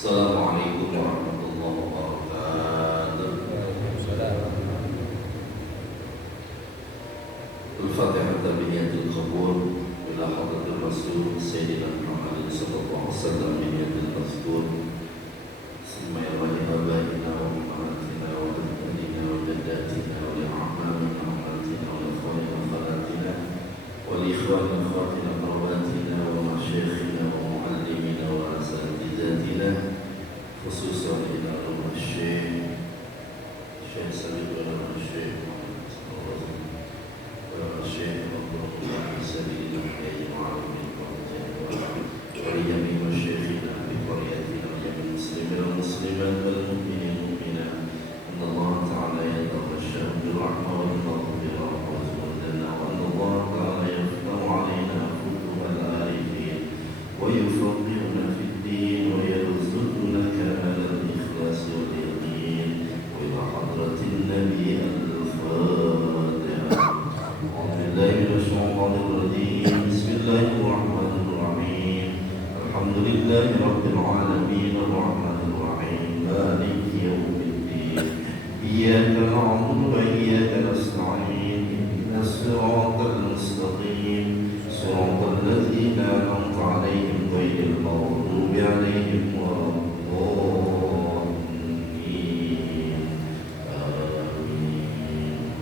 Assalamualaikum warahmatullahi wabarakatuh. Al-Fatihah tabiyatul qabul ila hadratil rasul sayyidina Muhammad sallallahu alaihi wasallam biyatul mazkur summa ilahi abaina wa ummahatina wa ajdadina wa jaddatina wa li'amamina wa amatina wa ikhwanina wa khalatina wa li'ikhwanina wa akhwatina wa rawatina wa masyayikhina wa muallimina wa asatidatina khususan ila rumah Syekh Sabit wa Syekh Syekh Abdullah Sabit Al-Hayy Ma'arufin Waliyami wa Syekhina Biqariyatina wa Yamin Muslimin wa Muslimat wal Mu'minin Mu'minat Inna Allah Ta'ala yataghasham birrahmah wa yataghasham birrahmah wa zuhudana wa Inna Allah Ta'ala yaftahu alayna futuha al-arifin wa yufaqihuna fid din wa yarzuquna kamal al-ikhlas wal yaqin wa ila hadratin Nabi Bismillahirrahmanirrahim. Alhamdulillahi rabbil alamin arrahmanir rahim maliki yaumiddin. Iyyaka na'budu wa iyyaka nasta'in. Ihdinas siratal mustaqim. Siratal ladzina an'amta 'alaihim ghairil maghdubi 'alaihim waladdallin. Amin.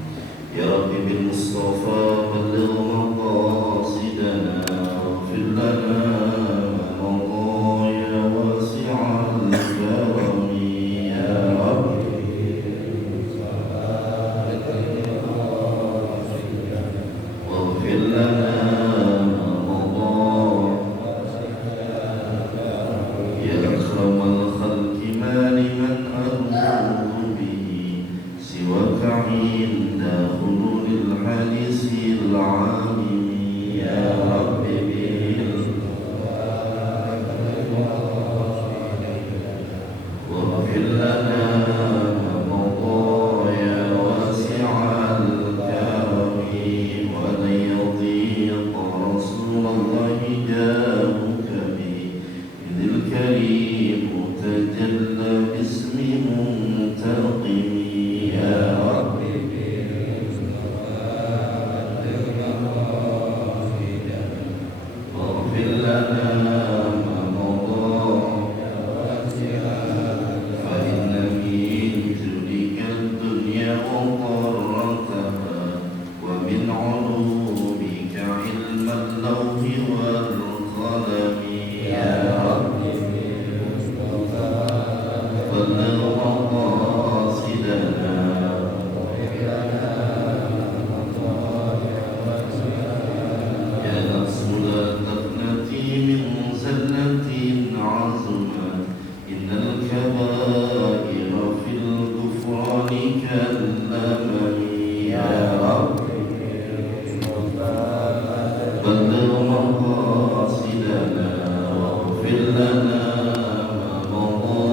Ya Rabbi bil Mustafa balligh maqasidana waghfir lana ma madha ya wasi'al karami ya Rabbi waghfir lana ma madha ya akramal khalqi ma liman arju bihi siwaka 'inda hululil hadisil 'alimi ya Rabbi waghfir lana ma madha ya wasi'al karami wa la yadhiqa rasulallahi jabuka bi idhil karim mutajalla bismi muntaqimi ya Rabbi واغفر لنا ما مضى فإن من جودك الدنيا وضرتها ومن علومك علم اللوح والقلم يا رب بلغ مقاصدنا يا نفس لا تقنطي من زلة عظمت إن الكبائر في الغفران كالأمم يا رب بلغ مقاصدنا واغفر لنا ما مضى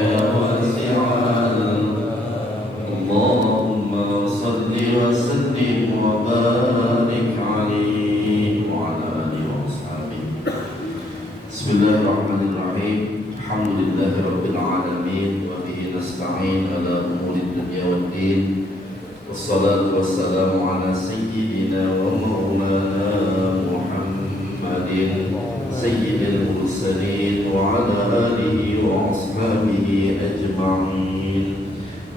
يا واسع اللهم صل وسلم وبارك عليه وعلى آله وأصحابه. Bismillahirrahmanirrahim. Alhamdulillahi rabbil alamin wa bihi nasta'in ala umuri dunya waddin. Wassalatu wassalamu ala sayyidina wa maulana Muhammadin sayyidil mursalin wa ala alihi wa ashabihi ajma'in.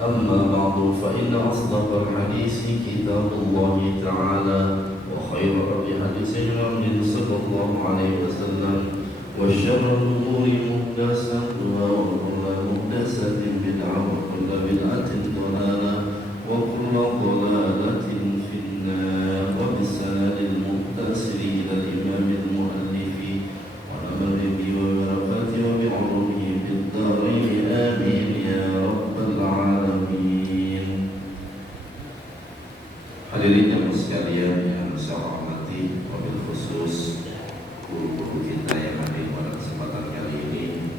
أما بعد فإن أصدق الحديث كتاب الله تعالى وخير الحديث محمد صلى الله عليه وسلم وشر الأمور محدثاتها وكل محدثة بدعة وكل بدعة ضلالة وكل ضلالة في النار وبالسند المتصل إلى الإمام المؤلف ونبره وبركاته وبعلومه في الدارين آمين يا رب العالمين. Hadirin yang sekalian yang saya hormati, wabil khusus guru-guru kita yang hadir pada kesempatan kali ini,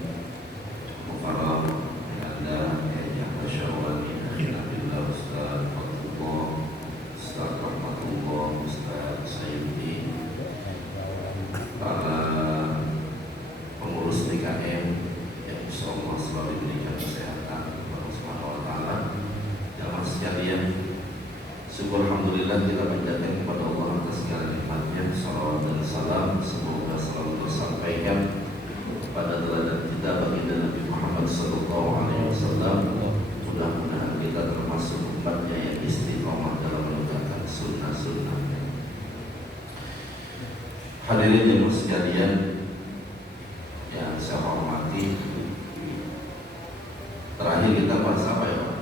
mukarram Anda yang masyaallah ini Ustaz Abdullah Hadirin jemaah sekalian yang saya hormati, terakhir kita bahas apa ya Pak?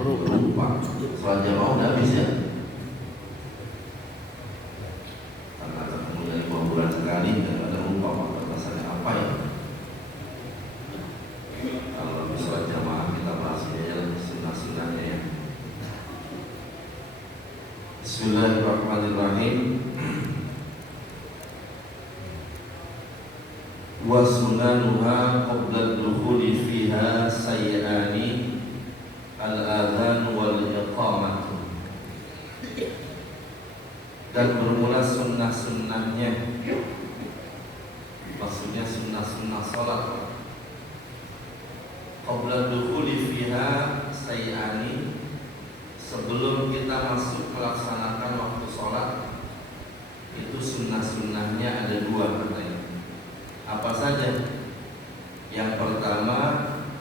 Lupa. Sholat jamaah udah habis ya? Karena ketemu dari 2 bulan sekali, dan ada lupa Pak batasannya apa ya? Kalau habis sholat jamaah kita bahas aja sunnah-sunnahnya ya. Bismillahirrahmanirrahim. Wa sunanuha qabla dukhuli fiha sayyani al-adhan wal iqamah. Dan bermula sunnah-sunnahnya, maksudnya sunnah-sunnah salat. Qabla dukhuli fiha sayyani, sebelum kita masuk melaksanakan waktu sholat, itu sunnah-sunnahnya ada 2 katanya. Apa saja? Yang pertama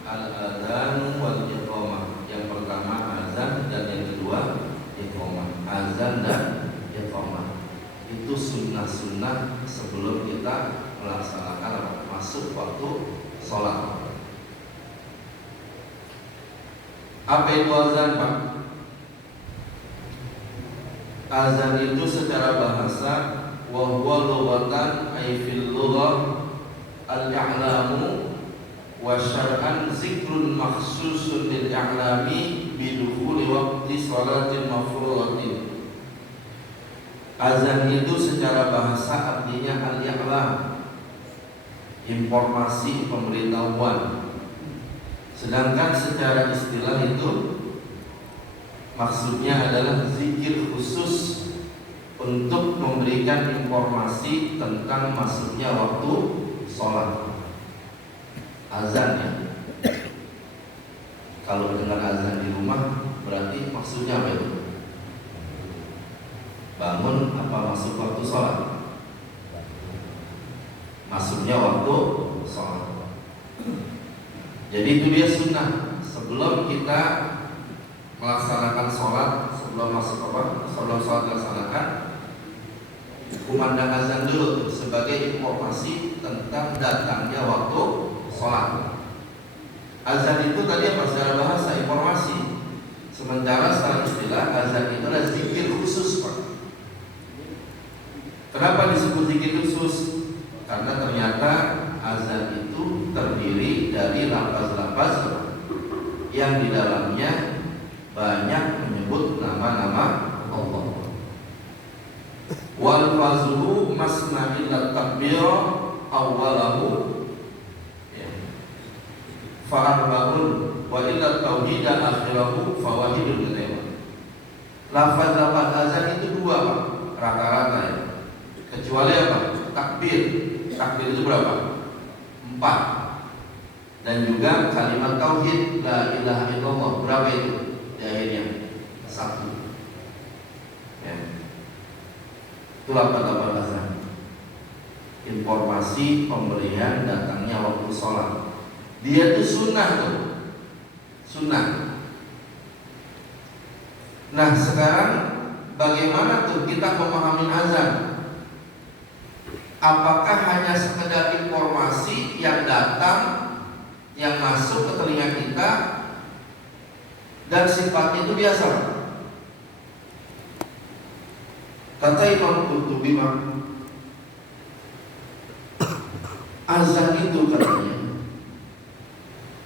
al-adhan wal iqamah. Yang pertama azan, dan yang kedua iqamah. Azan dan iqamah itu sunnah-sunnah sebelum kita melaksanakan masuk waktu sholat. Apa itu azan Pak? Azan itu secara bahasa wa huwa lughatan ay fil lughah al-i'lamu wa syar'an zikrun makhsusun lil i'lami bidukhuli waqti sholatin mafruḍatin. Azan itu secara bahasa artinya al-i'lam, informasi, pemberitahuan. Sedangkan secara istilah itu maksudnya adalah zikir khusus untuk memberikan informasi tentang masuknya waktu sholat. Azan ya. Kalau dengar azan di rumah berarti maksudnya apa itu? Bangun apa masuk waktu sholat? Masuknya waktu sholat. Jadi itu dia sunnah. Sebelum kita melaksanakan sholat, sebelum masuk sebelum sholat dilaksanakan, kumandang azan dulu sebagai informasi tentang datangnya waktu sholat. Azan itu tadi apa? Secara bahasa informasi. Sementara secara istilah azan itu adalah zikir khusus Pak. Kenapa disebut zikir khusus? Karena ternyata azan itu terdiri dari lafaz-lafaz yang di dalamnya banyak menyebut nama-nama Allah. Wal fazuhu masna illa takbir awwalahu fa'arba'un wa illa tauhid akhirahu fawahidun katanya. Lafaz-lafaz azan itu 2 Pak, rata-rata ya. Kecuali apa? Takbir. Takbir itu berapa? 4. Dan juga kalimat tauhid la ilaha illallah, berapa itu? Di akhirnya 1 ya. Itu lafaz-lafaz azan, informasi pemberian datangnya waktu sholat. Dia itu sunnah tuh, sunnah. Nah sekarang bagaimana tuh kita memahami azan? Apakah hanya sekedar informasi yang datang, yang masuk ke telinga kita dan sifatnya itu biasa? Kata Imam Qurtubi, azan itu katanya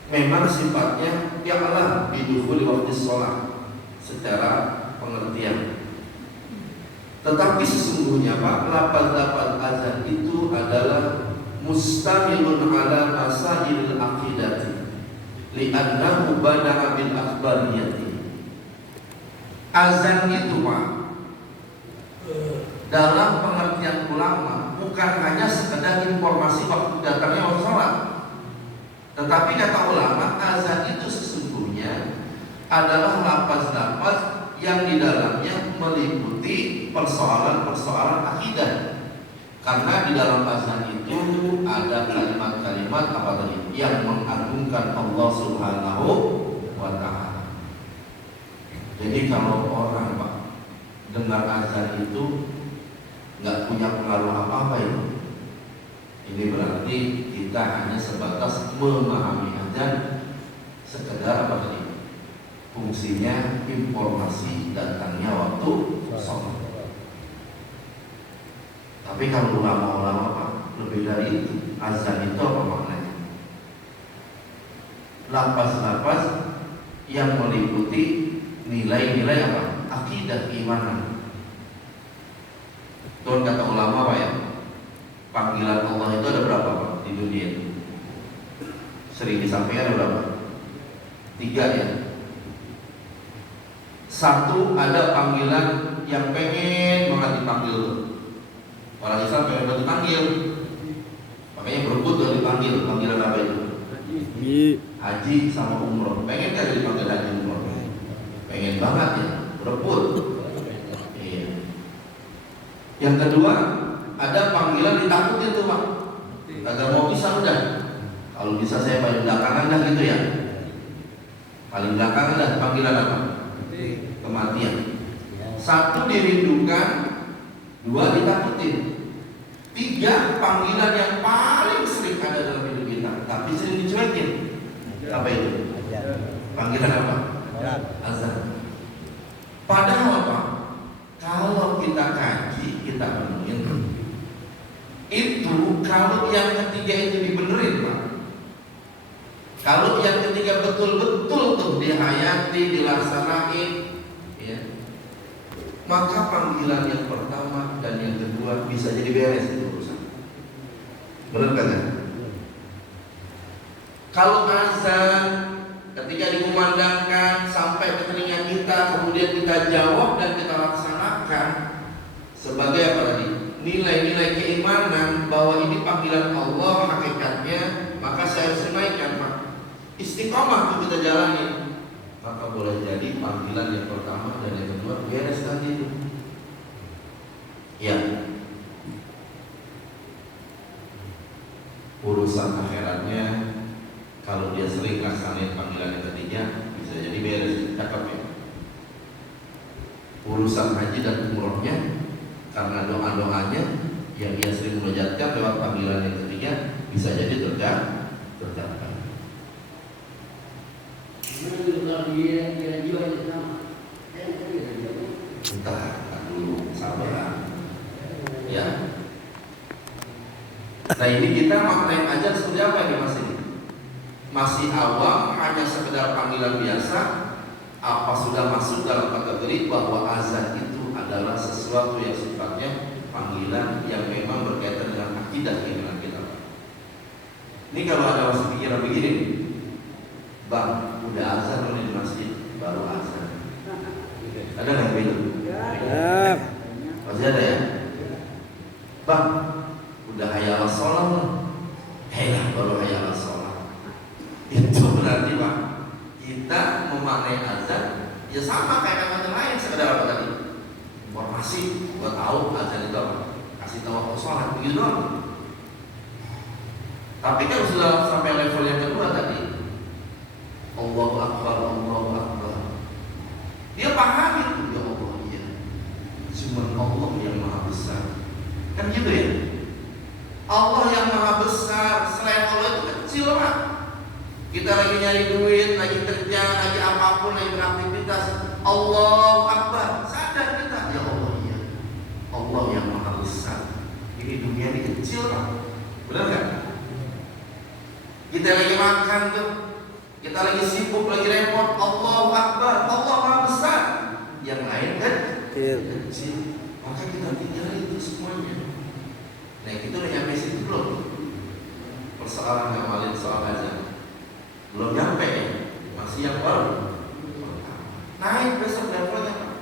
memang sifatnya i'lam bidukhuli waqti sholat secara pengertian. Tetapi sesungguhnya Pak, lafaz-lafaz azan itu adalah mustamilun ala masailil aqidati li'annahu bada'a bil akhbariyati. Azan itu Pak, dalam pengertian ulama bukan hanya sekedar informasi waktu datangnya waktu sholat, tetapi kata ulama azan itu sesungguhnya adalah lafaz-lafaz yang di dalamnya meliputi persoalan-persoalan akidah. Karena di dalam azan itu ada kalimat-kalimat apa tadi? Yang mengagungkan Allah Subhanahu wa ta'ala. Jadi kalau orang Pak dengar azan itu nggak punya pengaruh apa-apa itu. Ini berarti kita hanya sebatas memahami azan, sekedar apa tadi? Fungsinya informasi datangnya waktu sholat. Tapi kalau ulama-ulama Pak, lebih dari itu, azan itu apa maknanya? Lapas-lapas yang meliputi nilai-nilai apa? Akidah keimanan. Tuhan kata ulama Pak ya, panggilan Allah itu ada berapa Pak di dunia? Sering disampaikan ada berapa? 3 ya. 1 ada panggilan yang pengen banget dipanggil. Orang Islam pengen banget dipanggil, makanya berebut kalau dipanggil. Panggilan apa itu? Haji sama umroh. Pengen kan dipanggil haji umroh? Pengen banget ya, berebut. Iya. Yang kedua ada panggilan ditakutin tuh Pak. Kagak mau bisa udah. Kalau bisa saya paling belakangan dah gitu ya. Paling belakangan dah panggilan apa? Kematian. 1 dirindukan, 2 ditakutin, 3 panggilan yang paling sering ada dalam hidup kita, tapi sering dicuekin. Apa itu? Panggilan apa? Azan. Padahal apa? Kalau kita kaji, kita penuhin itu, kalau yang ketiga itu dibenerin Pak, kalau yang ketiga betul-betul tuh dihayati, dilaksanain ya, maka panggilan yang pertama dan yang kedua bisa jadi beres itu urusan. Benar kan? Kalau azan ketika dikumandangkan sampai ke telinga kita, kemudian kita jawab dan kita laksanakan sebagai apa tadi? Nilai-nilai keimanan bahwa ini panggilan Allah hakikatnya, maka saya harus naikkan Pak. Istiqomah itu kita jalani, maka boleh jadi panggilan yang pertama dan yang kedua beres tadi itu. Ya, urusan akhiratnya kalau dia sering laksanain panggilan yang ketiga bisa jadi beres, cakep ya. Urusan haji dan umrohnya karena doa-doanya yang dia sering menjadikan lewat panggilan yang ketiga bisa jadi tercapai. Entah dulu, sabar ya. Nah ini kita maknain aja seperti apa ini masih awam, hanya sekedar panggilan biasa, apa sudah masuk dalam kategori bahwa azan itu adalah sesuatu yang sifatnya panggilan yang memang berkaitan dengan akidah keimanan kita. Ini kalau ada masih pikiran begini, Bang, udah azan belum di masjid? Baru azan. Ada nggak begitu? Ya. Masih ada ya? Bang, udah hayal sholat belum? Baru hayal sholat. Itu berarti Pak, kita memaknai azan ya sama kayak kata lain, sekedar apa tadi? Informasi, buat tahu azan itu apa? Kasih tahu waktu sholat, begitu doang. Tapi kan sudah sampai level yang kedua tadi, Allahu Akbar, Allahu Akbar. Dia paham itu, ya Allah, iya. Cuma Allah yang maha besar. Kan gitu ya? Allah yang maha besar, selain Allah itu kecil Pak. Kita lagi nyari duit, lagi kerja, lagi apapun, lagi beraktivitas, Allahu Akbar, sadar kita, ya Allah, iya. Allah yang maha besar. Ini dunia ini kecil Pak. Benar gak? Kita lagi makan tuh, kita lagi sibuk, lagi repot, Allahu Akbar, Allah maha besar. Yang lain kan kecil. Maka kita tinggal itu semuanya. Nah kita udah nyampe situ belum? Persoalan ngamalin soal azan belum nyampe ya? Masih yang baru. Naik besok levelnya Pak,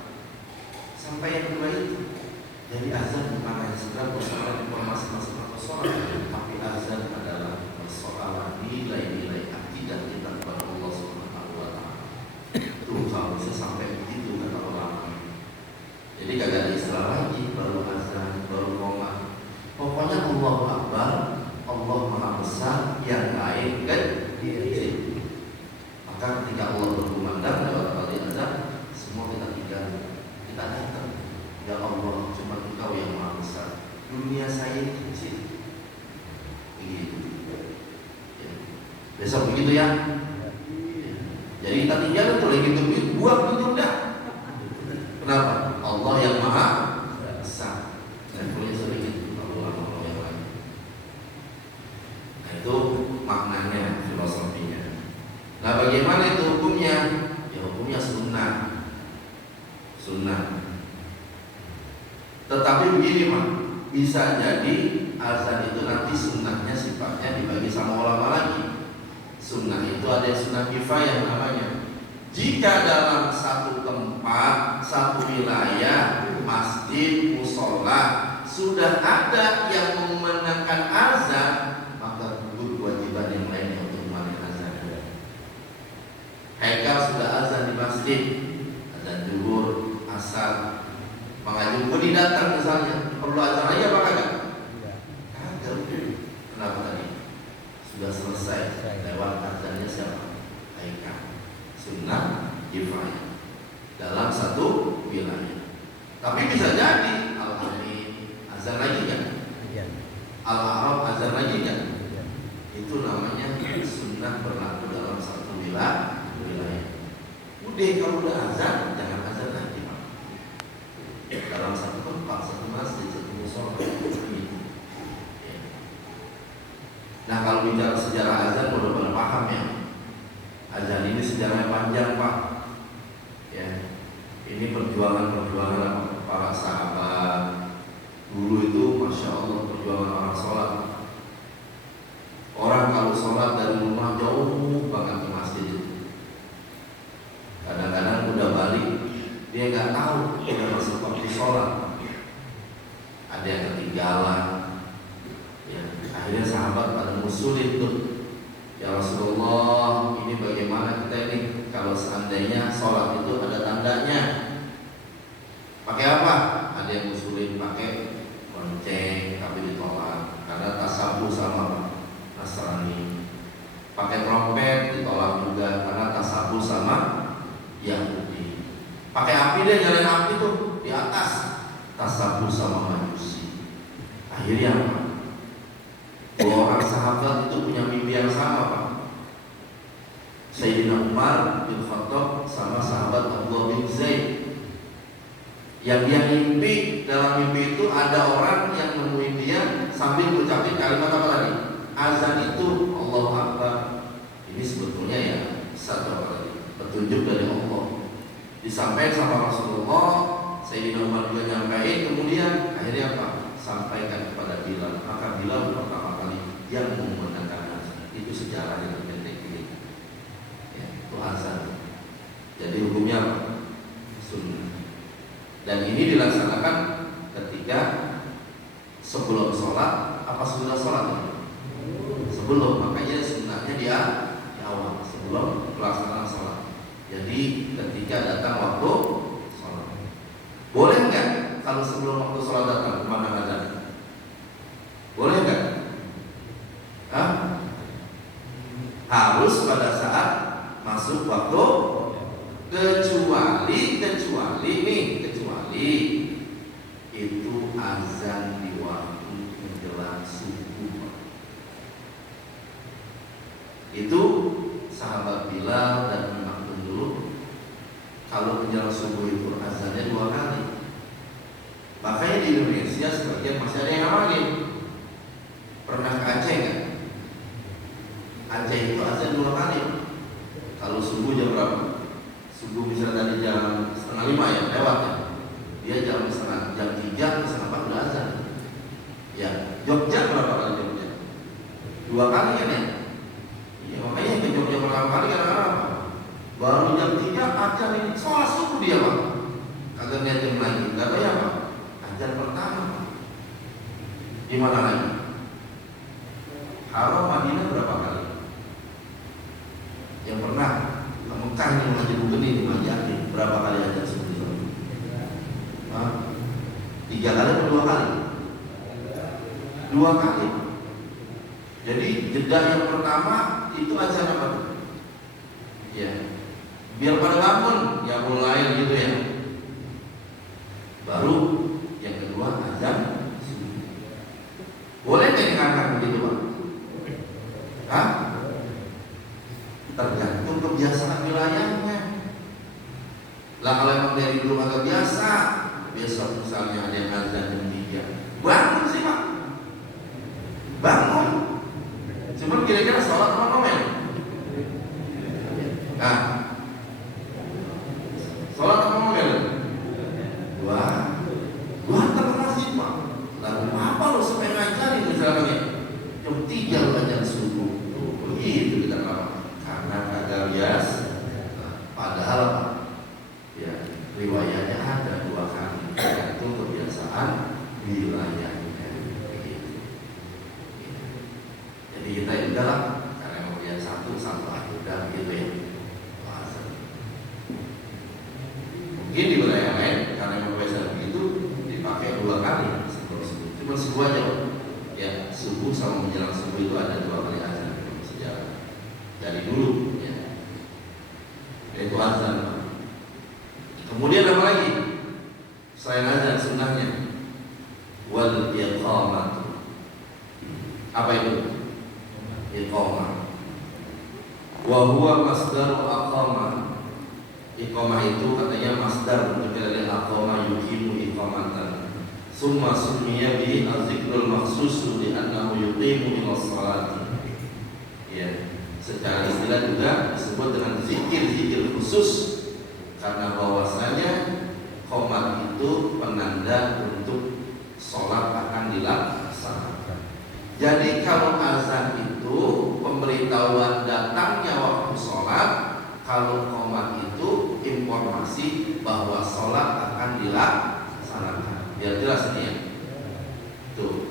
sampai yang kedua itu. Jadi azan bukan hanya sekedar persoalan informasi masuk sholat, tapi azan adalah persoalan nilai-nilai akidah kita kepada Allah Subhanahu wa Ta'ala. Itu kalau bisa sampai begitu kata ulama. Jadi kagak ada istilah lagi baru azan, baru qomat. Pokoknya Allahu Akbar, Allah maha besar, yang lain kan kecil. Maka ketika Allah berkumandang lewat kali azan, semua kita tinggal, kita datang. Besok begitu ya. Jadi kita tinggal itu lagi itu buang itu udah. Kenapa? Allah yang maha esa. Levelnya sedikit Allah yang lain. Nah itu maknanya, filosofinya. Nah bagaimana itu hukumnya? Ya hukumnya sunnah. Tetapi begini Pak, bisa jadi azan itu nanti sunnahnya sifatnya dibagi sama ulama lagi. Sunnah itu ada sunnah kifayah namanya. Jika dalam satu tempat, satu wilayah, masjid, musola sudah ada yang memandangkan azan, maka gugur kewajiban yang lainnya untuk memandang azan. Haikal sudah azan di masjid, azan zuhur, asar, maka jumhur datang misalnya, perlu azan aja apa kagak? Kagak. Kenapa tadi? Sudah selesai lewat azannya siapa? Haikal. Sunnah kifayah dalam satu wilayah. Tapi bisa jadi al-amin azan lagi kan? Al-arab azan lagi kan? Itu namanya sunnah berlaku dalam satu wilayah. Udah kalau udah azan jangan azan lagi Pak. Dalam satu tempat, satu masjid, satu musola. Nah kalau bicara sejarah azan udah paham ya. Azan ini sejarahnya panjang Pak. Ya, ini perjuangan para sahabat dulu itu, masya Allah perjuangan orang sholat. Orang kalau sholat dari rumah jauh banget ke masjid itu. Kadang-kadang udah balik dia nggak tahu udah masuk waktu sholat. Ada yang ketinggalan. Ya, akhirnya sahabat pada musulin tuh. Ya Rasulullah, ini bagaimana kita ini kalau seandainya sholat itu ada tandanya? Pakai apa? Ada yang usulin pakai lonceng tapi ditolak karena tasabuh sama Nasrani. Pakai trompet ditolak juga karena tasabuh sama Yahudi. Pakai api deh, nyalain api tuh di atas, tasabuh sama Majusi. Akhirnya apa? Dua orang sahabat itu punya mimpi yang sama Pak. Sayyidina Umar bin Khattab sama sahabat Abdullah bin Zaid. Yang dia mimpi, dalam mimpi itu ada orang yang nemuin dia sambil mengucapkan kalimat apa tadi? Azan itu Allahu Akbar. Ini sebetulnya ya satu apa tadi? Petunjuk dari Allah. Disampaikan sama Rasulullah, Sayyidina Umar juga nyampaikan, kemudian akhirnya apa? Sampaikan kepada Bilal. Maka Bilal pertama kali yang menggunakan azan. Itu sejarahnya pendek ini. Ya, itu azan. Jadi hukumnya apa? Sunnah. Dan ini dilaksanakan ketika sebelum sholat apa sudah sholat? Sebelum, makanya sunnahnya dia di awal sebelum pelaksanaan sholat. Jadi ketika datang waktu sholat, boleh nggak kalau sebelum waktu sholat datang kemana azan? Boleh nggak? Harus pada saat masuk waktu, kecuali itu azan di waktu menjelang subuh. Itu sahabat Bilal dan Maktum dulu kalau menjelang subuh itu azannya 2 kali. Makanya di Indonesia sebagian masih ada yang ngamalin. Pernah ke Aceh nggak? Aceh itu azan 2 kali. Kalau subuh jam berapa? Subuh misalnya tadi jam 4:30 ya lewat ya. Dia jam 3 ke 4 udah azan. Ya, Jogja berapa kali Jogja? 2 kali kan ya? Ya makanya ke Jogja pertama kali karena apa? Baru jam 3 azan ini sholat subuh dia Pak. Kagak niat jam lagi, nggak tahu ya Pak. Azan pertama. Di mana lagi? Haram Madinah berapa kali? Yang pernah ke Mekah ini Masjid Bugeni di Majaki berapa kali azan subuh? 3 kali atau 2 kali? 2 kali. Jadi jeda yang pertama itu azan apa? Ya, biar pada bangun ya mulai gitu ya. Baru yang kedua azan. Boleh nggak diangkat begitu Pak? Hah? sekarang ya, jam 3 belajar subuh. Begitu kita kalau karena kagak biasa. Padahal ya riwayatnya ada 2 kali. Itu kebiasaan wilayahnya. Jadi kita udah lah, karena yang kemudian satu aja udah gitu ya. Mungkin di wilayah lain karena yang kebiasaan begitu dipakai 2 kali. Cuma subuh aja, ya subuh sama menjelang subuh itu ada 2 kali azan sejarah dari dulu ya. Itu azan. Kemudian apa lagi selain azan sunnahnya? Wal iqamah. Apa itu? Iqamah. Wa huwa masdaru aqamah. Iqamah itu katanya masdar dari aqamah yuqimu iqamatan. Summa summiya bihi az-zikrul makhsus li annahu yuqimu ila shalat. Ya, secara istilah juga disebut dengan zikir-zikir khusus karena bahwasanya qomat itu penanda untuk sholat akan dilaksanakan. Jadi kalau azan itu pemberitahuan datangnya waktu sholat, kalau qomat itu informasi bahwa sholat akan dilaksanakan. Biar jelas nih ya. Tuh.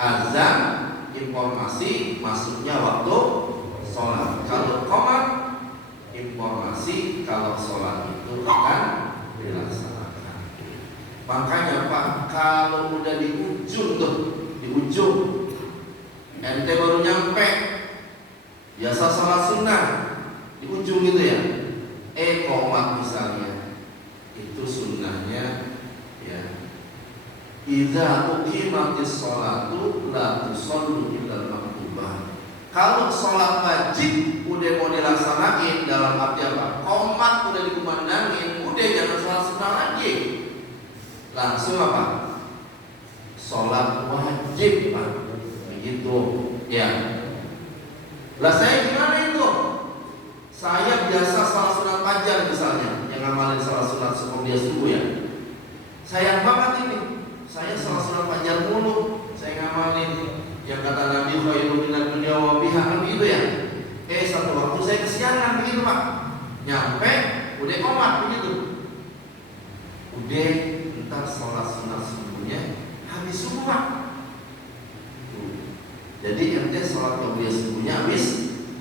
Azan informasi masuknya waktu sholat. Kalau qomat informasi kalau sholat itu akan dilaksanakan. Makanya Pak, kalau udah di ujung tuh, di ujung ente baru nyampe, biasa sholat sunnah di ujung gitu ya. Qomat misalnya, itu sunnahnya ya. Idza uqimatis sholatu la tusallu illa maktubah. Kalau sholat wajib udah mau dilaksanain dalam arti apa? Qomat udah dikumandangin, udah jangan sholat sunnah lagi. Langsung apa? Sholat wajib Pak. Begitu ya. Lah saya gimana itu? Saya biasa sholat sunat fajar misalnya, yang ngamalin sholat sunat sebelum dia subuh ya. Sayang banget ini, saya sholat sunat fajar mulu, saya ngamalin yang kata Nabi khairu minad dunya wa biha, kan gitu ya. Satu waktu saya kesiangan begitu Pak, nyampe udah qomat begitu. Udah ntar sholat sunat subuhnya habis subuh Pak. Jadi ente sholat qabliyah subuhnya habis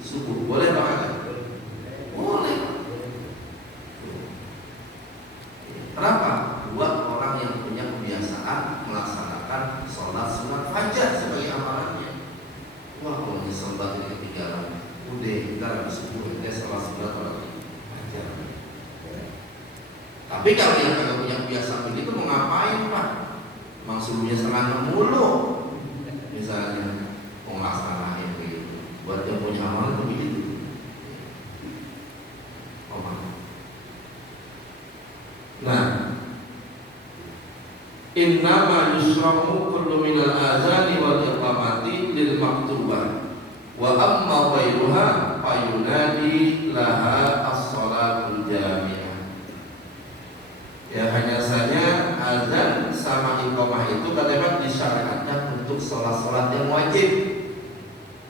subuh, boleh Pak? Boleh. Kenapa? Buat orang yang punya kebiasaan melaksanakan sholat sunat fajar sebagai amalannya. Wah, kalau nyesel banget ini ketinggalan. Udah, ntar habis subuh kita sholat sunat fajar. Tapi kalau yang kagak punya kebiasaan begitu mau ngapain Pak? Emang subuhnya 5:30 mulu. Misalnya mau ngelaksanain begitu. Buat yang punya amalan begitu. Nah, innama yusrahu kullu minal azani wal iqamati lil maktubah wa amma ghairuha fayunadi laha as-salatul jami'ah. Ya, hanya saja azan sama iqamah itu kadang disyariatkan untuk sholat-sholat yang wajib.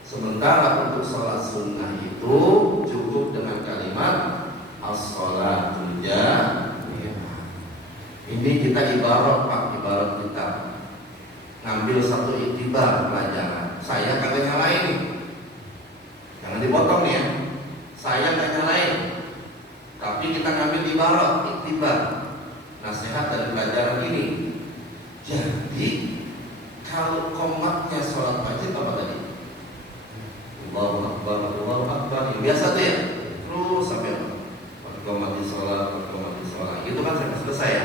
Sementara untuk sholat sunnah itu cukup dengan kalimat as-salatul jami'ah. Ini kita ibarat Pak, ibarat kita ngambil satu iktibar pelajaran. Saya kagak nyalain nih, jangan dipotong nih ya. Saya kagak nyalain, tapi kita ngambil ibarat iktibar nasihat dari pelajaran ini. Jadi kalau qomatnya sholat wajib apa tadi? Allahu Akbar, Allahu Akbar. Biasa tuh ya, terus sampai qomati sholat, itu kan sampai selesai ya.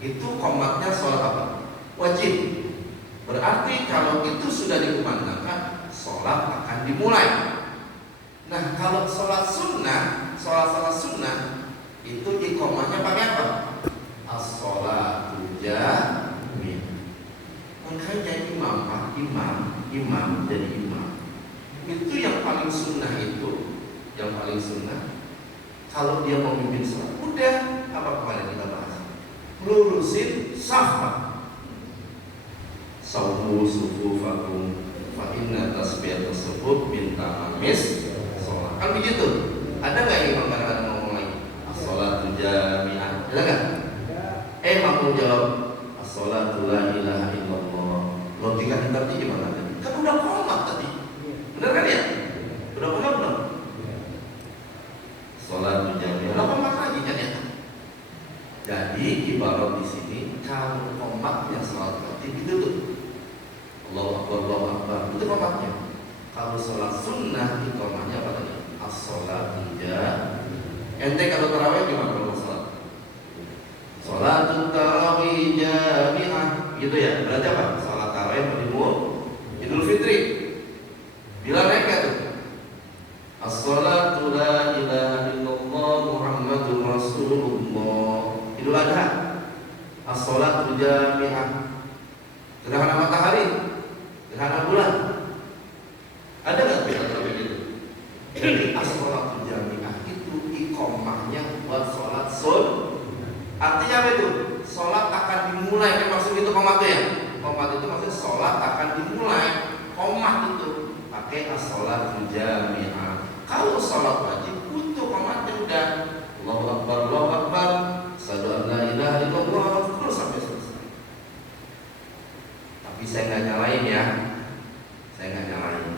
Itu qomatnya sholat apa? Wajib. Berarti kalau itu sudah dikumandangkan, sholat akan dimulai. Nah, kalau sholat sunnah, sholat sunnah itu iqamahnya pakai apa? As-sholatu jami'ah. Makanya imam jadi imam. Itu yang paling sunnah itu, yang paling sunnah. Kalau dia mau memimpin sholat, udah apa kemarin kita bahas? Lurusin saf. Sawu sufufakum fa inna tasbihata sufuf min tamamis sholat. Kan begitu. Ada nggak imam kadang-kadang ngomong lagi as-sholatu jami'ah? Ada nggak? Makmum jawab as-sholatu la ilaha illallah. Logika kita gimana tadi? Kan udah komat tadi. Benar kan ya? Udah komat belum? Sholatu jami'ah. Lah komat lagi kan ya? Jadi ibarat di sini kalau komatnya sholat wajib itu tuh Allahu Akbar, Allahu Akbar, itu komatnya. Kalau sholat sunnah itu komatnya apa tadi? As-sholatu jami'ah. Ente kalau tarawih gimana kalau sholat? Sholatut tarawih jami'ah, gitu ya. Berarti apa? Sholat tarawih menimul Idul Fitri. Bila mereka tuh as-sholatu la ilaha illallah Muhammadur Rasulullah. Idul Adha as-sholatu jami'ah. Gerhana matahari, gerhana bulan. Ada nggak kita begitu? Jadi as-sholatu jami'ah itu iqomahnya buat sholat sunnah. Artinya apa itu? Sholat akan dimulai. Kan maksud itu komat ya? Komat itu maksudnya sholat akan dimulai. Komat itu pakai as-sholatu jami'ah. Kalau sholat wajib butuh komatnya udah Allahu Akbar, Allahu Akbar, asyhadu an la ilaha illallah, terus sampai selesai. Tapi saya nggak nyalain ya. Saya nggak nyalain.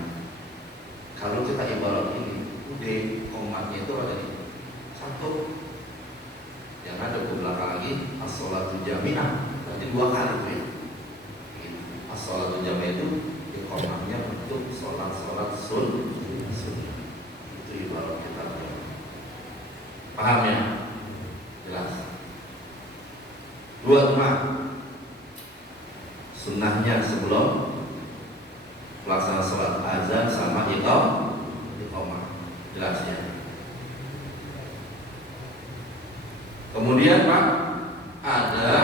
Kalau kita ibarat ini, udah komatnya itu ada di satu. Yang ada ke belakang lagi as-sholatu jami'ah. Berarti dua kali tuh ya. As-sholatu jami'ah itu iqamahnya untuk sholat-sholat sunnah. Itu ibarat kita. Paham ya? Jelas. Dua teman. Sunnahnya sebelum pelaksanaan sholat azan sama iqamah. Jelas ya. Kemudian Pak, ada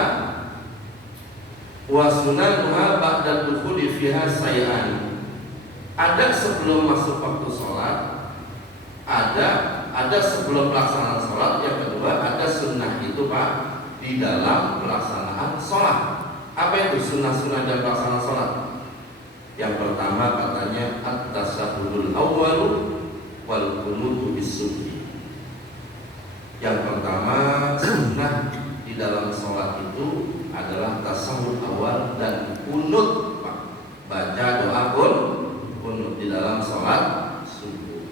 wasunanuha ba'da dukhuli fiha say'an. Ada sebelum masuk waktu sholat, ada sebelum pelaksanaan sholat. Yang kedua ada sunnah itu Pak di dalam pelaksanaan sholat. Apa itu sunnah-sunnah dalam pelaksanaan sholat? Yang pertama katanya at-tasyahhudul awwalu wal qunutu bis-subhi. Yang pertama sunnah di dalam sholat itu adalah tasyahud awal dan kunut, Pak. Baca doa kunut di dalam sholat subuh.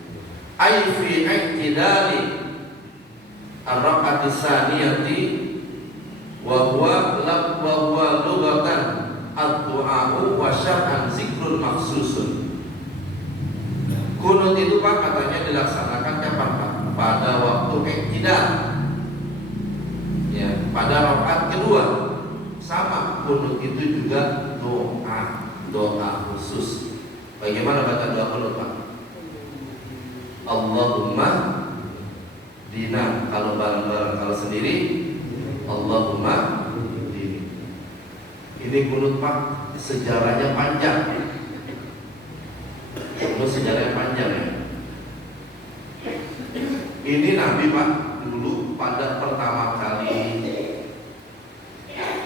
Ai fi i'tidali ar-rak'ati tsaniyati wa huwa lughatan ad-du'a'u wa syar'an zikrun maksusun. Kunut itu Pak katanya dilaksanakan kapan Pak? Pada waktu i'tidal, ya, pada rakaat kedua. Sama kunut itu juga doa khusus. Bagaimana baca doa kunut Pak? Allahumma dina, kalau bareng-bareng, kalau sendiri Allahumma dini. Ini kunut Pak, sejarahnya panjang. Kunut sejarahnya panjang ya. Ini Nabi Pak dulu pada pertama kali,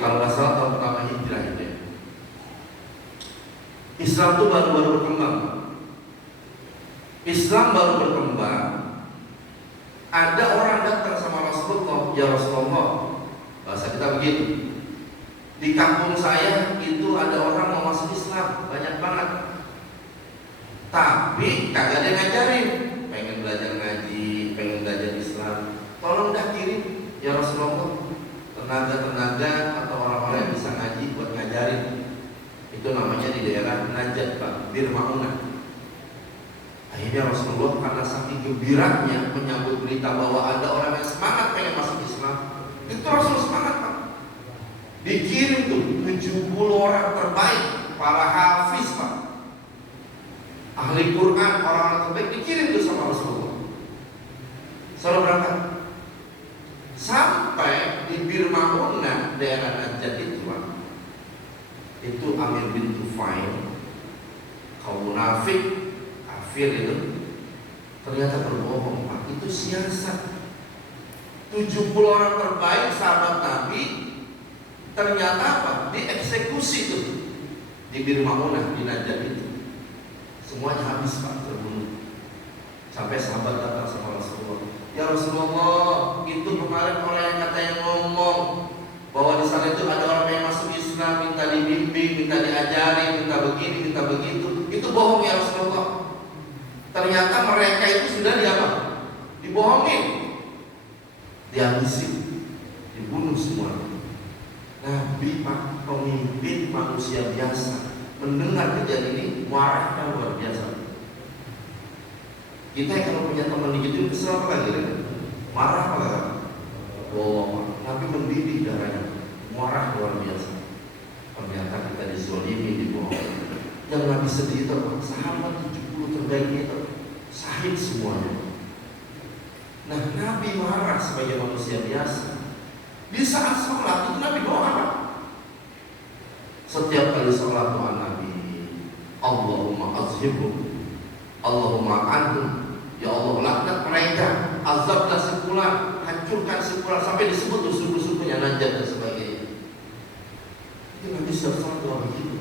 kalau nggak salah tahun pertama hijrah itu ya. Islam itu baru berkembang. Islam baru berkembang. Ada orang datang sama Rasulullah, ya Rasulullah, bahasa kita begitu. Di kampung saya itu ada orang mau masuk Islam, banyak banget. Tapi kagak ada yang ngajarin. Pengen belajar ngaji, pengen belajar Islam, tolong dah kirim ya Rasulullah tenaga-tenaga atau orang-orang yang bisa ngaji buat ngajarin. Itu namanya di daerah Najd Pak, Bir Maunah. Akhirnya Rasulullah karena saking gembiranya menyambut berita bahwa ada orang yang semangat pengen masuk Islam, itu Rasul semangat Pak. Dikirim tuh 70 orang terbaik, para hafiz Pak, ahli Quran, orang-orang terbaik dikirim tuh sama Rasulullah. Selalu berangkat. Sampai di Bir Maunah, daerah Najd itu Pak, itu Amir bin Tufail, kaum munafik, kafir itu, ternyata berbohong Pak. Itu siasat. 70 orang terbaik sahabat Nabi ternyata apa? Dieksekusi tuh. di Bir Maunah di Najd itu semuanya habis Pak, terbunuh. Sampai sahabat datang sama Rasulullah, ya Rasulullah, itu kemarin orang yang katanya ngomong bahwa di sana itu ada orang yang masuk Islam, minta dibimbing, minta diajari, minta begini, minta begitu, itu bohong ya Rasulullah. Ternyata mereka itu sudah dibohongin, dihabisi, dibunuh semua. Nabi Pak, pemimpin manusia biasa, mendengar kejadian ini marahnya luar biasa. Kita kalau punya teman begitu kesel apa lagi? Marah apa lagi? Oh, Nabi mendidih darahnya, marah luar biasa. Ternyata kita dizolimi, dibohongi. Yang Nabi sedih itu sahabat 70 terbaiknya itu sahid semuanya. Nah, Nabi marah sebagai manusia biasa. Di saat sholat itu Nabi doa. Setiap kali sholat doa Nabi, Allahumma azhibhu, Allahumma anhu, ya Allah laknat mereka, azablah sepulan, hancurkan sepulan, sampai disebut suku-sukunya Najd dan sebagainya. Itu Nabi setiap doa begitu.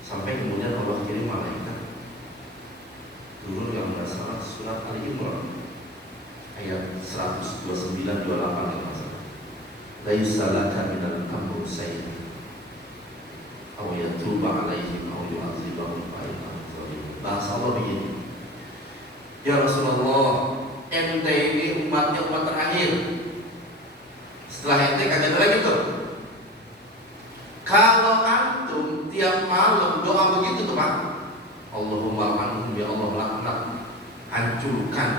Sampai kemudian Allah kirim malaikat turun yang berasal surat Al-Imran ayat 129-28 yang masalah. Laisa laka minal amri syai'un aw yatuba 'alaihim aw yu'adzibahum fa innahum zalimun. Bahasa Allah begini, ya Rasulullah, ente ini umatnya umat terakhir. Setelah ente kagak ada lagi tuh. Kalau antum tiap malam doa begitu tuh Pak, Allahumma anhum, ya Allah laknat, hancurkan,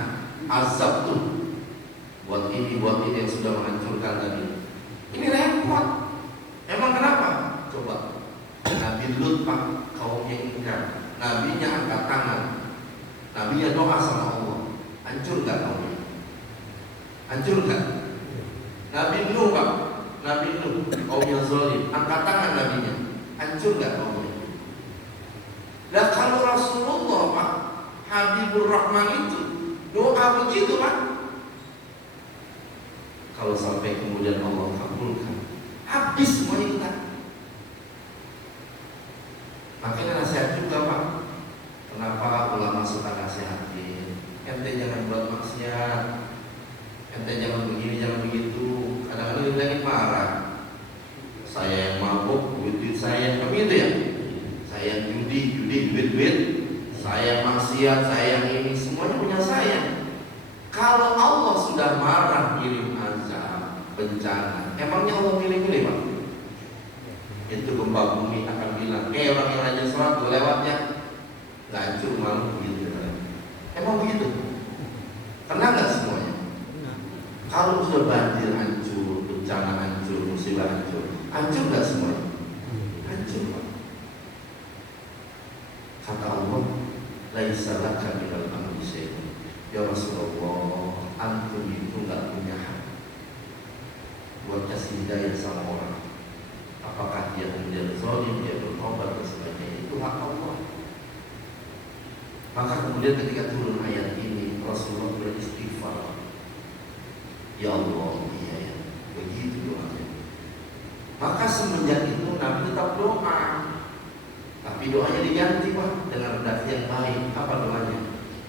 azab tuh buat ini yang sudah menghancurkan tadi. Ini repot. Emang kenapa? Coba Nabi Lut Pak, kaumnya ingkar, nabinya angkat tangan, nabinya doa sama Allah, hancur gak kaumnya? Hancur gak? Nabi Nuh Pak, Nabi Nuh, kaumnya zalim, angkat tangan nabinya, hancur gak kaumnya? Dan kalau Rasulullah Pak, Habibur Rahman itu doa begitu Pak, kalau sampai kemudian Allah kabulkan, habis semuanya kita. Makanya nasihat juga Pak, kenapa ulama suka nasihatin, ente jangan buat maksiat, ente jangan begini, jangan begitu. Kadang-kadang kita ini marah, saya yang mabuk, duit saya, kami itu ya, saya yang judi, duit, saya maksiat, saya yang ini, semuanya punya saya. Kalau Allah sudah marah kirim azab, bencana, emangnya Allah milih-milih Pak? Itu gempa bumi akan bilang, orang yang rajin sholat tuh lewatnya nggak hancur malu begitu. Emang begitu? Kena nggak semuanya? Kalau sudah banjir hancur, bencana hancur, musibah hancur nggak semuanya? Hancur Pak. Kata Allah, laisa laka minal amri syai'un. Ya Rasulullah, antum itu nggak punya hak buat kasih hidayah sama orang. Apakah dia kemudian zalim, dia bertobat dan sebagainya, itu hak Allah. Maka kemudian ketika turun ayat ini, Rasulullah beristighfar, ya Allah, iya ya, begitu doanya. Maka semenjak itu Nabi tetap doa, tapi doanya diganti Pak dengan redaksi yang baik. Apa doanya?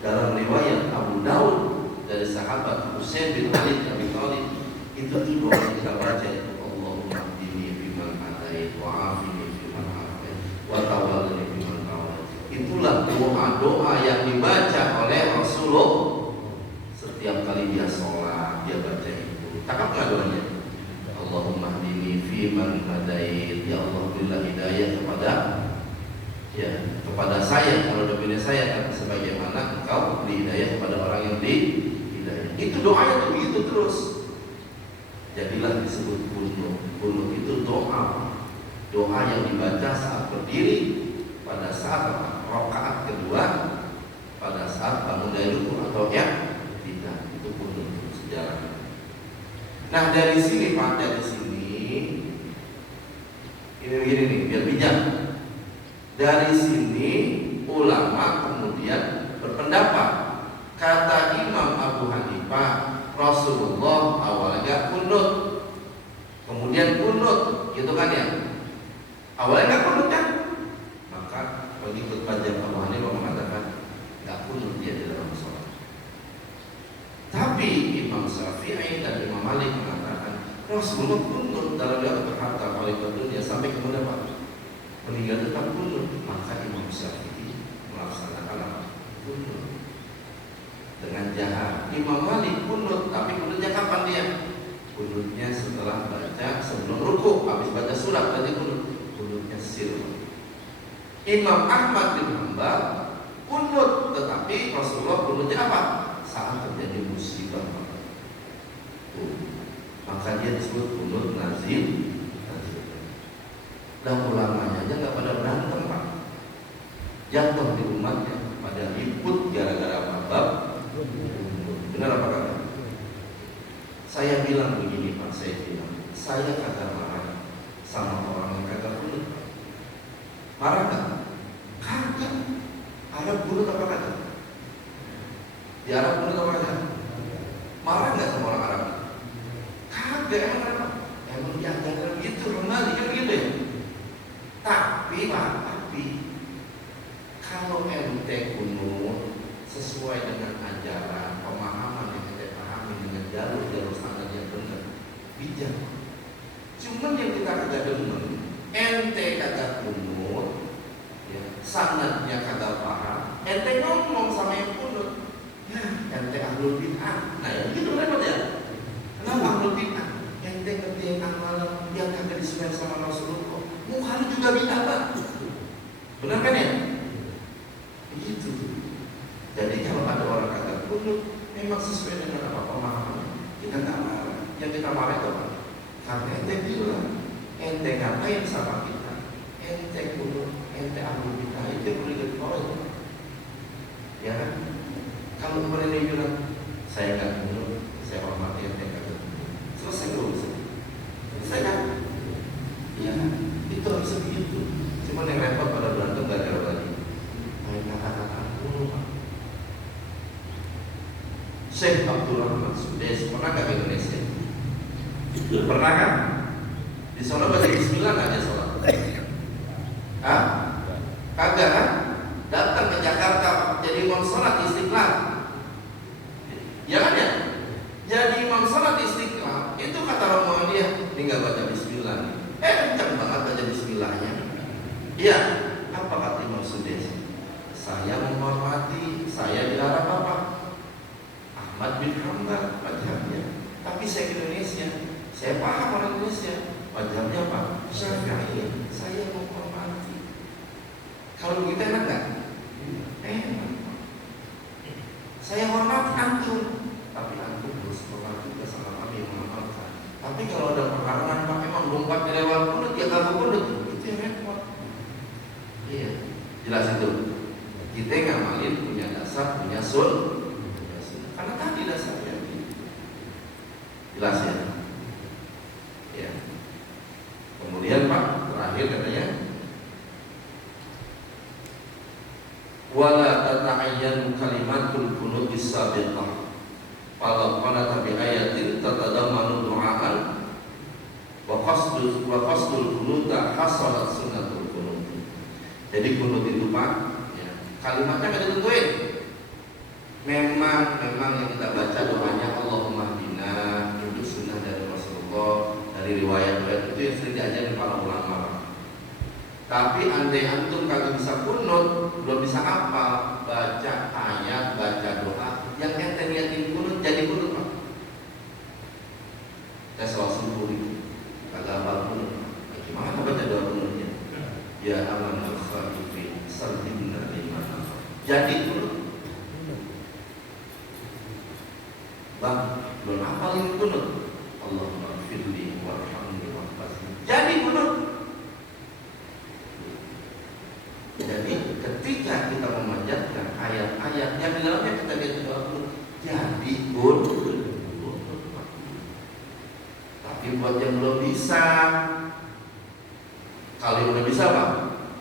Dalam riwayat Abu Daud dari sahabat Husain bin Ali bin Abi Thalib, itu doa yang kita baca itu, Allahumma hdini fiman hadait wa afini fiman afait wa tawallani fiman tawallait. Itulah doa-doa yang dibaca oleh Rasulullah setiap kali dia sholat, dia baca itu. Cakap nggak doanya? Allahumma hdini fiman hadait, ya Allah berilah hidayah kepada saya, kalau demi saya kan sebagaimana engkau beri hidayah kepada orang yang di hidayah. Itu doanya tuh begitu terus. Jadilah disebut kunut. Kunut itu doa yang dibaca saat berdiri, pada saat rakaat kedua, pada saat bangun dari rukuk atau ya tidak. Itu kunut sejarah. Nah dari sini Pak, dari sini ini begini nih, biar bijak. Dari sini ulama kemudian berpendapat, kata Imam Abu Hanifah, Rasulullah awalnya kunut, kemudian kunut, gitu kan ya. Awalnya nggak kunut kan? Maka pengikut Mazhab Abu Hanifah mengatakan nggak kunut dia di dalam sholat. Tapi Imam Syafi'i dan Imam Malik mengatakan Rasulullah kunut dalam dia berkata balik ke dunia sampai kemudian meninggal tetap kunut. Maka Imam Syafi'i melaksanakan apa? Kunut dengan jahat. Imam Malik kunut, tapi kunutnya kapan dia? Kunutnya setelah baca sebelum ruku, habis baca surat tadi kunutnya sir. Imam Ahmad bin Hanbal kunut, tetapi Rasulullah kunutnya apa? Saat terjadi musibah. Maka dia disebut kunut nazil. Dan ulamanya aja nggak pada berantem Pak. Jatuh di umatnya pada ribut gara-gara bab. Benar apa kata? Saya bilang begini Pak, saya kagak marah sama orang yang kagak kunut. Marah nggak? Kagak. Arab kunut apa kata? Di Arab kunut apa kata? Marah nggak sama orang Arab? Kagak, emang kenapa? Emang diajarkan gitu, kembali kan gitu ya. Tapi Pak, kalau ente kunut sesuai dengan ajaran, pemahaman yang ente pahami dengan jalur standar yang benar, bijak. Cuman yang kita kagak demen, ente kagak kunut, ya, sanadnya kagak paham, ente ngomong sama yang kunut, ya ente ahlul bid'ah. Nah ya gitu repot ya. Kenapa ahlul bid'ah? Ente ngerti amalan yang kagak disesuaikan sama Rasulullah, muka lu juga bid'ah Pak. Benar kan ya? Begitu. Jadi kalau ada orang kata kunut memang sesuai dengan apa pemahamannya, kita nggak marah. Yang kita marah itu apa? Karena ente bilang, ente ngapain sama kita? Ente kunut, ente ahlul bid'ah, itu yang boleh diketahui. Ya kan? Kalau mereka bilang saya nggak kunut, saya hormati ente nggak kunut, selesai urusan. Selesai kan? Ya, itu harus begitu. Cuman yang repot pada berantem gak ada lagi. Main kata-kata kunut. Syekh Abdul Rahman Sudais pernah gak ke Indonesia? Pernah kan? Di sana baca bismillah gak dia sholat? Hah? Kagak kan? Datang ke Jakarta jadi imam sholat di Istiqlal. Ya kan ya? Jadi imam sholat di Istiqlal, itu kata rombongan dia, ini gak baca bismillah. Kencang banget baca bismillahnya. Iya, apa kata Imam Sudais? Saya menghormati, saya dilarang apa? Ahmad bin Hanbal mazhabnya, tapi saya ke Indonesia, saya paham orang Indonesia mazhabnya apa? Syafi'i, saya menghormati. Kalau begitu enak nggak? Enak. Saya hormat antum, tapi antum harus hormat juga sama kami yang mengamalkan. Tapi kalau ada perkara nampak memang lompat di lewat kunut, ya kalau kunut itu yang repot. Iya, jelas itu. Kita ngamalin punya dasar, punya sun. Karena tadi dasarnya jelas ya. Ya. Kemudian Pak, terakhir katanya wala tata'ayyan kalimatul qunut bis-sabiqah. Fala qala bi ayatin tatadammanu du'aan wa qasdul qunut hasalat sunnatul qunut. Jadi qunut itu Pak, ya, kalimatnya enggak ditentuin. Memang yang kita baca doanya Allahumma hdina, itu sunnah dari Rasulullah, dari riwayat-riwayat itu yang sering diajarin para ulama. Tapi andai antum kagak bisa kunut, belum bisa hafal, baca ayat, baca doa, yang ente niatin kunut jadi kunut Pak. Saya selalu subuh itu, kagak hafal kunut. Gimana baca doa kunutnya? Ya aman al-khaifin, sardinna dimana. Jadi kunut. Bang, belum hafal ini kunut. Allahumma firli warhamni wahfazli. Jadi kunut. Jadi ketika kita memanjatkan ayat-ayat yang di dalamnya kita lihat doa kunut, jadi kunut. Tapi buat yang belum bisa, kalau yang udah bisa Pak,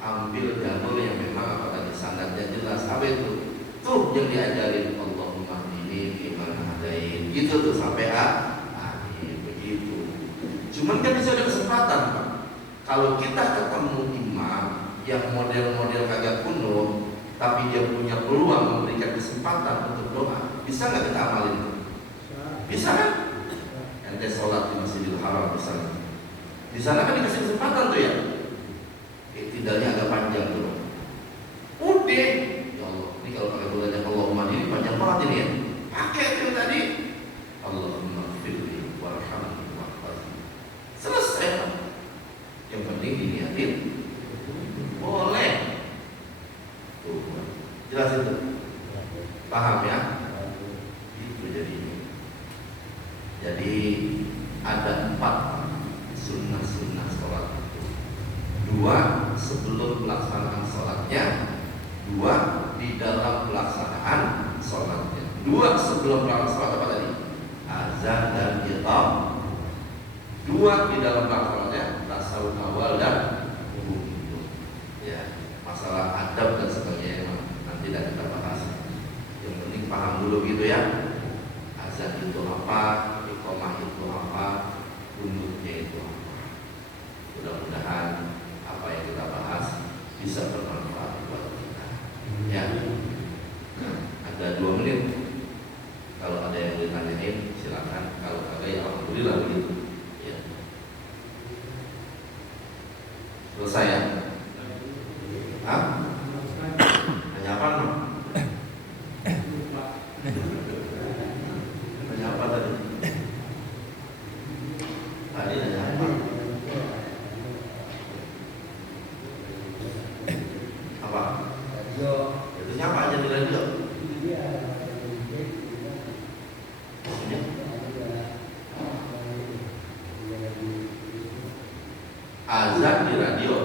ambil jalur yang memang apa tadi sanadnya jelas. Apa itu? Tuh yang diajarin Allahumma ini gimana adain, gitu tuh sampai akhir begitu. Cuman kan bisa ada kesempatan Pak. Kalau kita ketemu imam yang model-model kagak kuno, tapi dia punya peluang memberikan kesempatan untuk doa, bisa nggak kita amalin? Bisa kan? Ente sholat di Masjidil Haram misalnya, di sana kan dikasih kesempatan tuh ya, tidaknya agak panjang tuh. Udah, ya Allah, ini kalau pakai bulannya Allahumma ini panjang banget ini ya. Pakai itu tadi, Allahumma firli warhamni wahfazni. Selesai. Yang penting diniatin boleh. Tuh, jelas itu. Paham ya? Itu jadi ada 4 sunnah sholat itu. 2 sebelum pelaksanaan sholatnya, 2 di dalam pelaksanaan sholatnya. 2 sebelum pelaksanaan sholat apa tadi? Azan dan iqam. 2 di dalam pelaksanaannya tasawuf awal dan ya, masalah adab dan sebagainya nanti tidak kita bahas. Yang penting paham dulu gitu ya. Azan itu apa, iqamah itu apa, kunutnya itu apa. Mudah-mudahan apa yang kita bahas bisa bermanfaat buat kita. Ya. Nah, ada 2 menit. Kalau ada yang ditanyain silakan. Kalau ada ya alhamdulillah begitu. Ya. Selesai ya? Hah? Nanya apa no? Nanya apa tadi? Tadi nanya apa? Apa? Itu siapa aja di radio? Azan di radio.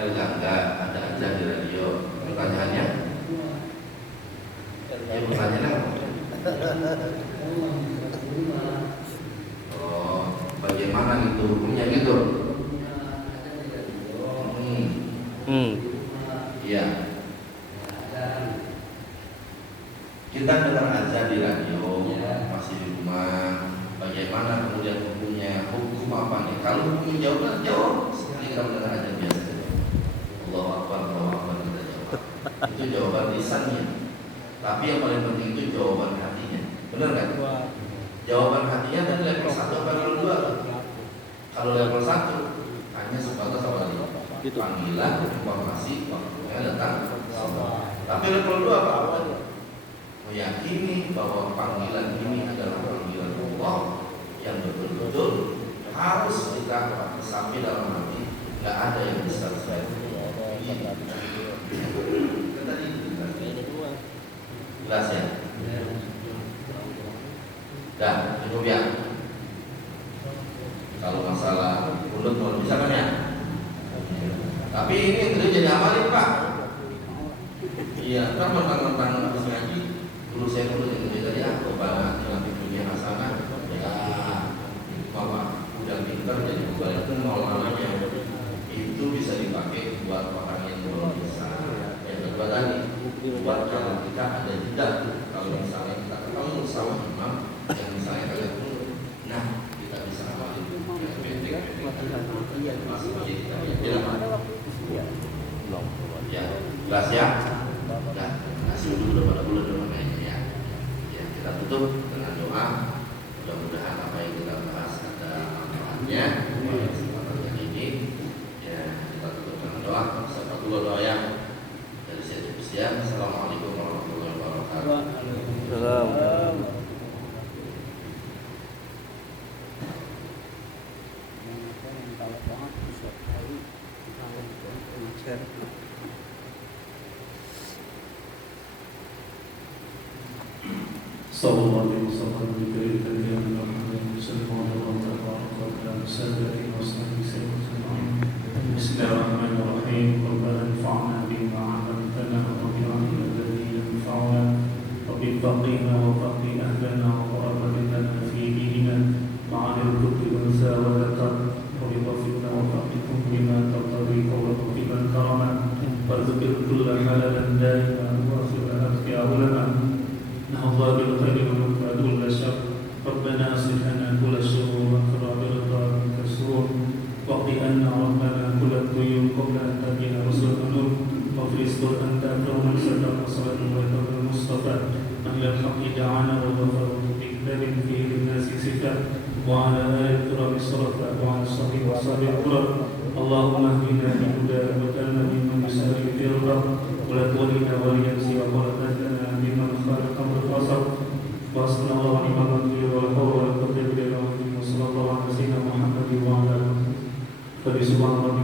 Enggak ada azan di radio. Pertanyaannya? Ya pertanyaannya apa? Oh, bagaimana gitu hukumnya gitu? Iya. Kita dengar azan di radio, masih di rumah. Bagaimana kemudian hukumnya? Hukum apa nih? Kalau hukum jawab, seperti kita mendengar azan biasa. Allahu Akbar, kita jawab. Itu jawaban lisannya. Tapi yang paling penting itu jawaban hatinya. Benar kan? Jawaban hatinya dari level 1 atau level 2? Kalau level 1 hanya sebatas apa tadi? Panggilan, informasi, waktunya datang. Tapi level 2 apa? Meyakini bahwa panggilan ini adalah panggilan Allah yang betul-betul harus kita sampai dalam hati. Nggak ada yang bisa saya. Jelas ya? Dan cukup ya. Kalau masalah mulut mau bisa kan ya? Tapi ini terus jadi amalin Pak. Iya, kan mentang-mentang habis ngaji, dulu saya yang tadi aku banget yang punya hasanah. Ya, Bapak udah pintar jadi kembali ke maulananya. Itu bisa dipakai buat orang yang belum bisa. Yang kedua tadi, buat kalau kita ada jeda. Kalau misalnya kita ketemu sama imam yang misalnya kalian pun, nah kita bisa amalin. Ya, jelas ya. Nah, kasih dulu pada bulan depan ya. Ya, kita tutup dengan doa. Mudah-mudahan apa yang kita bahas ada manfaatnya. Pada kesempatan kali ini, ya kita tutup dengan doa. Siapa dulu doa ya? Dari saya cukup sekian. Assalamualaikum warahmatullahi wabarakatuh. Assalamualaikum. صلى الله عليه وسلم بكريم الأنبياء محمد صلى الله عليه وسلم سادتي وصحبه أجمعين. بسم الله الرحمن الرحيم. ربنا انفعنا بما علمتنا وارزقنا الذين ينفعنا وبفقهنا وفقه أهلنا وقرب لنا في ديننا مع الكتب والأنثى والذكر وبفقهنا وفقكم بما تقتضي قولك بما كرما وارزق كل حلالا دائما واغفر أتقيا لنا نهض بالخير ونفعل البشر ربنا اصلح لنا كل الشرور أن ربنا كل الطيور قبل أن تأتينا رسول النور وفي اصبر أنت أكرم من ستر وصلاة ويتم المصطفى أهل الحق دعانا وغفر بكتاب فيه للناس صفة وعلى آل الكرام الصرفاء وعلى الصحيح وصحب الكرام اللهم اهدنا بهدى وكلنا ممن يسارع في الرضا ولا تولنا وليا سوى ولا تهدنا ممن خالق البصر وحسبنا الله ونعم الوكيل ولا حول ولا قوة إلا بالله وصلى الله على سيدنا محمد وعلى آله وصحبه.